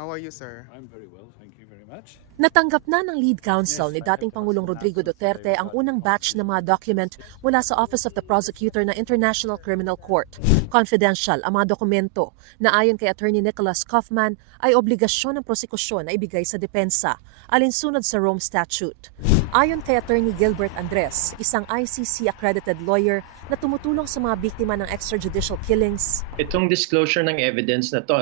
How are you, sir? I'm very well, thank you very much. Natanggap na ng lead counsel ni dating Pangulong Rodrigo Duterte ang unang batch ng mga document mula sa Office of the Prosecutor ng International Criminal Court. Confidential ang mga dokumento na ayon kay Attorney Nicholas Kaufman ay obligasyon ng prosekusyon na ibigay sa depensa, alinsunod sa Rome Statute. Ayon kay Attorney Gilbert Andres, isang ICC-accredited lawyer na tumutulong sa mga biktima ng extrajudicial killings. Itong disclosure ng evidence na to,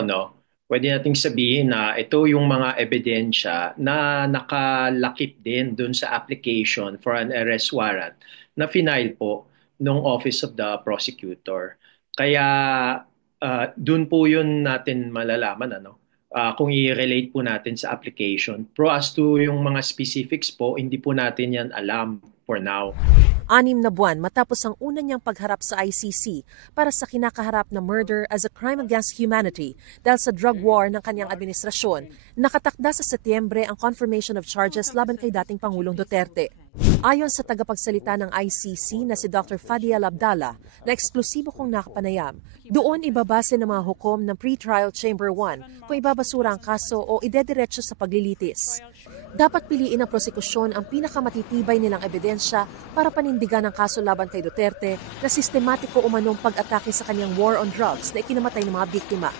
pwede nating sabihin na ito yung mga ebidensya na nakalakip din dun sa application for an arrest warrant na final po ng Office of the Prosecutor. Kaya dun po yun natin malalaman kung i-relate po natin sa application. Pero as to yung mga specifics po, hindi po natin yan alam for now. 6 na buwan matapos ang una niyang pagharap sa ICC para sa kinakaharap na murder as a crime against humanity dahil sa drug war ng kanyang administrasyon, nakatakda sa Setyembre ang confirmation of charges laban kay dating Pangulong Duterte. Ayon sa tagapagsalita ng ICC na si Dr. Fadiel Abdallah, na eksklusibo kong nakapanayam, doon ibabase ng mga hukom ng Pre-Trial Chamber 1 kung ibabasura ang kaso o idediretso sa paglilitis. Dapat piliin ng prosekusyon ang pinakamatitibay nilang ebidensya para panindigan ang kaso laban kay Duterte na sistematiko umanong pag-atake sa kanyang war on drugs na ikinamatay ng mga biktima.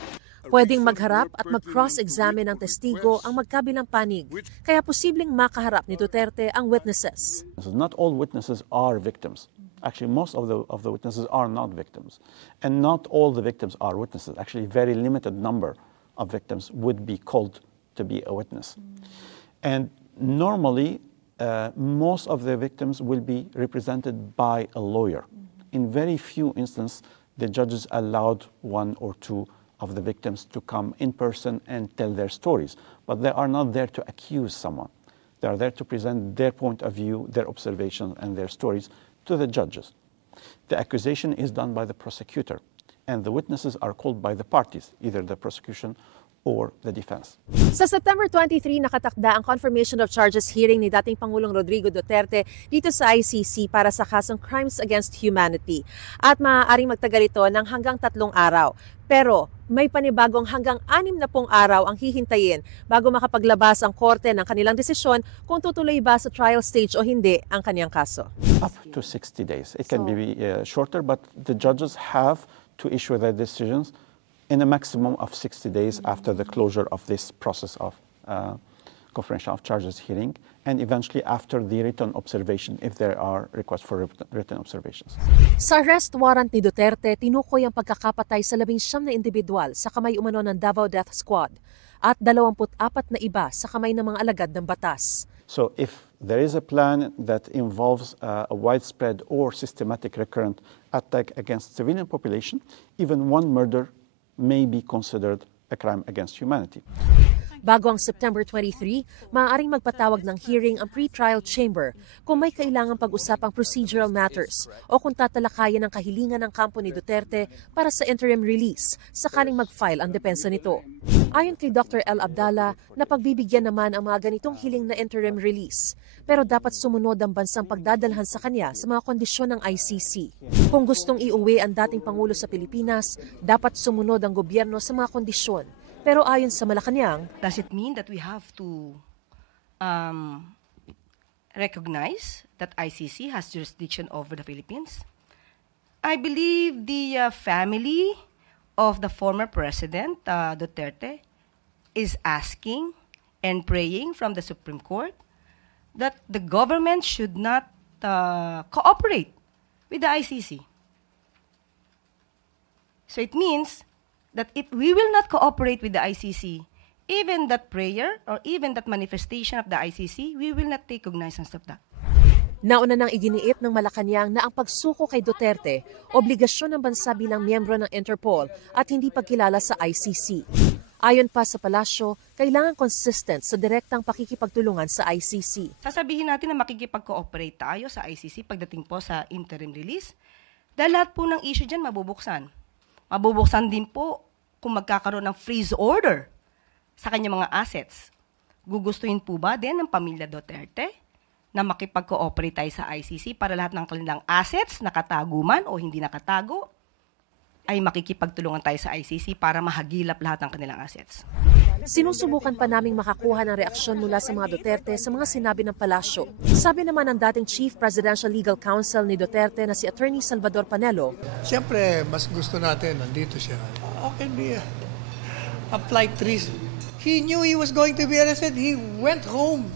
Pwedeng magharap at mag-cross-examine ng testigo ang magkabilang panig, kaya posibleng makaharap ni Duterte ang witnesses. Not all witnesses are victims. Actually, most of the witnesses are not victims. And not all the victims are witnesses. Actually, a very limited number of victims would be called to be a witness. And normally, most of the victims will be represented by a lawyer. In very few instances, the judges allowed one or two of the victims to come in person and tell their stories. But they are not there to accuse someone. They are there to present their point of view, their observations, and their stories to the judges. The accusation is done by the prosecutor, and the witnesses are called by the parties, either the prosecution or the defense. Sa September 23, nakatakda ang confirmation of charges hearing ni dating Pangulong Rodrigo Duterte dito sa ICC para sa kasong Crimes Against Humanity. At maaaring magtagal ito ng hanggang 3 araw. Pero may panibagong hanggang 60 araw ang hihintayin bago makapaglabas ang korte ng kanilang desisyon kung tutuloy ba sa trial stage o hindi ang kanyang kaso. Up to 60 days. It can be shorter, but the judges have to issue their decisions in a maximum of 60 days after the closure of this process of confirmation of charges hearing, and eventually after the written observation if there are requests for written observations. Sa arrest warrant ni Duterte, tinukoy ang pagkakapatay sa 19 na individual sa kamay umano ng Davao Death Squad at 24 na iba sa kamay ng mga alagad ng batas. So if there is a plan that involves a widespread or systematic recurrent attack against civilian population, even one murder may be considered a crime against humanity. Bago ang September 23, maaaring magpatawag ng hearing ang pre-trial chamber kung may kailangang pag-usapang procedural matters o kung tatalakayan ang kahilingan ng kampo ni Duterte para sa interim release sakaling mag-file ang depensa nito. Ayon kay Dr. L. Abdallah, napagbibigyan naman ang mga ganitong hiling na interim release, pero dapat sumunod ang bansang pagdadalhan sa kanya sa mga kondisyon ng ICC. Kung gustong iuwi ang dating Pangulo sa Pilipinas, dapat sumunod ang gobyerno sa mga kondisyon. Pero ayon sa Malacanang, does it mean that we have to recognize that ICC has jurisdiction over the Philippines? I believe the family of the former President Duterte is asking and praying from the Supreme Court that the government should not cooperate with the ICC. So it means that if we will not cooperate with the ICC, even that prayer or even that manifestation of the ICC, we will not take cognizance of that. Nauna nang iginiit ng Malacanang na ang pagsuko kay Duterte, obligasyon ng bansa bilang miyembro ng Interpol at hindi pagkilala sa ICC. Ayon pa sa palasyo, kailangan consistent sa direktang pakikipagtulungan sa ICC. Sasabihin natin na makikipag-cooperate tayo sa ICC pagdating po sa interim release, dahil lahat po ng issue dyan mabubuksan. Mabubuksan din po kung magkakaroon ng freeze order sa kanyang mga assets. Gugustuhin po ba din ng pamilya Duterte na makipag-cooperate tayo sa ICC para lahat ng kanilang assets nakatago man o hindi nakatago ay makikipagtulungan tayo sa ICC para mahagilap lahat ng kanilang assets. Sinusubukan pa naming makakuha ng reaksyon mula sa mga Duterte sa mga sinabi ng palasyo. Sabi naman ng dating Chief Presidential Legal Counsel ni Duterte na si Attorney Salvador Panelo, Siyempre, mas gusto natin nandito siya. How can be a flight risk? He knew he was going to be arrested. He went home.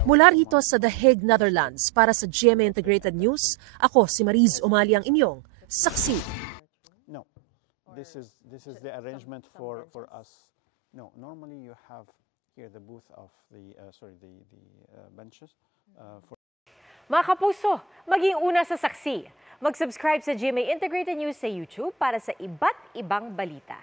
mula rito sa The Hague, Netherlands, para sa GMA Integrated News, ako si Mariz Umali ang inyong saksi. No, this is the arrangement for us. No, normally you have here the booth of the benches for. Mga kapuso, maging una sa saksi. Mag-subscribe sa GMA Integrated News sa YouTube para sa iba't ibang balita.